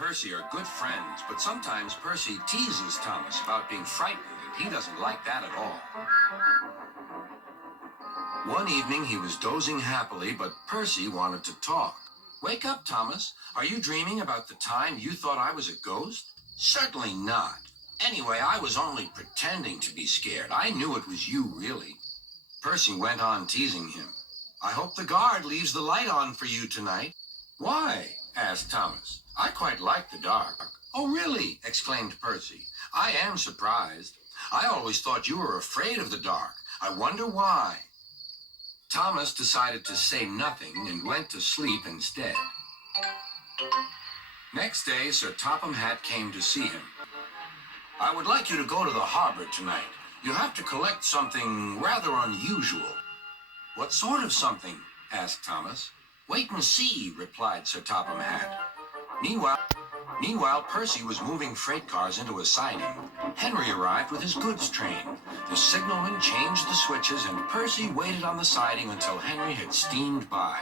Percy are good friends, but sometimes Percy teases Thomas about being frightened, and he doesn't like that at all. One evening he was dozing happily, but Percy wanted to talk. "Wake up, Thomas. Are you dreaming about the time you thought I was a ghost?" "Certainly not. Anyway, I was only pretending to be scared. I knew it was you, really." Percy went on teasing him. "I hope the guard leaves the light on for you tonight." "Why?" asked Thomas. "I quite like the dark." "Oh, really?" exclaimed Percy. "I am surprised. I always thought you were afraid of the dark. I wonder why." Thomas decided to say nothing and went to sleep instead. Next day, Sir Topham Hatt came to see him. "I would like you to go to the harbor tonight. You have to collect something rather unusual." "What sort of something?" asked Thomas. "Wait and see," replied Sir Topham Hatt. Meanwhile, Percy was moving freight cars into a siding. Henry arrived with his goods train. The signalman changed the switches, and Percy waited on the siding until Henry had steamed by.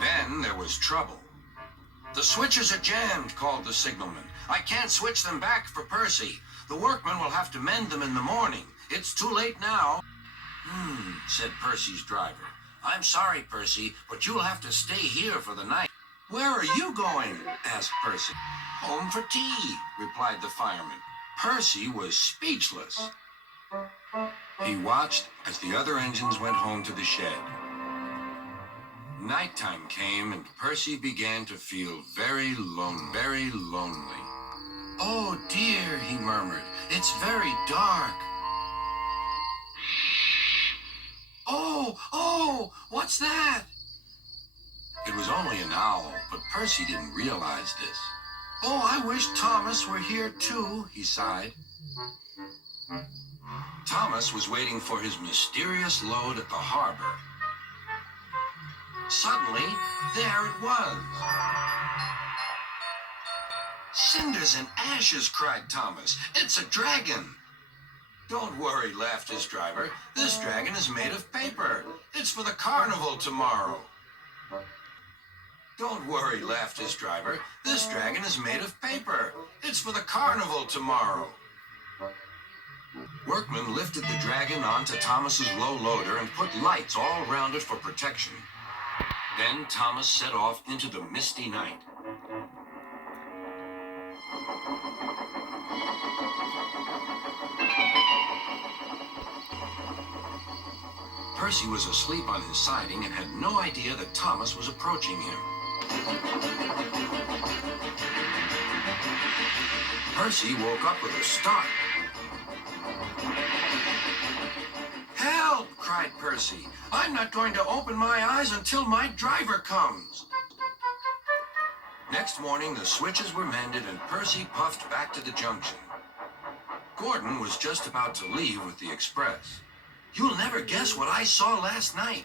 Then there was trouble. "The switches are jammed," called the signalman. "I can't switch them back for Percy. The workmen will have to mend them in the morning. It's too late now." Said Percy's driver. "I'm sorry, Percy, but you'll have to stay here for the night." "Where are you going?" asked Percy. "Home for tea," replied the fireman. Percy was speechless. He watched as the other engines went home to the shed. Nighttime came, and Percy began to feel very lonely. "Oh, dear," he murmured. "It's very dark." Oh, what's that?" It was only an owl, but Percy didn't realize this. "Oh, I wish Thomas were here too," he sighed. Thomas was waiting for his mysterious load at the harbor. Suddenly, there it was. "Cinders and ashes," cried Thomas. "It's a dragon." "Don't worry," laughed his driver. "This dragon is made of paper. It's for the carnival tomorrow." "Don't worry," laughed his driver. "This dragon is made of paper. It's for the carnival tomorrow." Workmen lifted the dragon onto Thomas's low loader and put lights all around it for protection. Then Thomas set off into the misty night. Percy was asleep on his siding and had no idea that Thomas was approaching him. Percy woke up with a start. "Help!" cried Percy. "I'm not going to open my eyes until my driver comes." Next morning, the switches were mended and Percy puffed back to the junction. Gordon was just about to leave with the express. "You'll never guess what I saw last night,"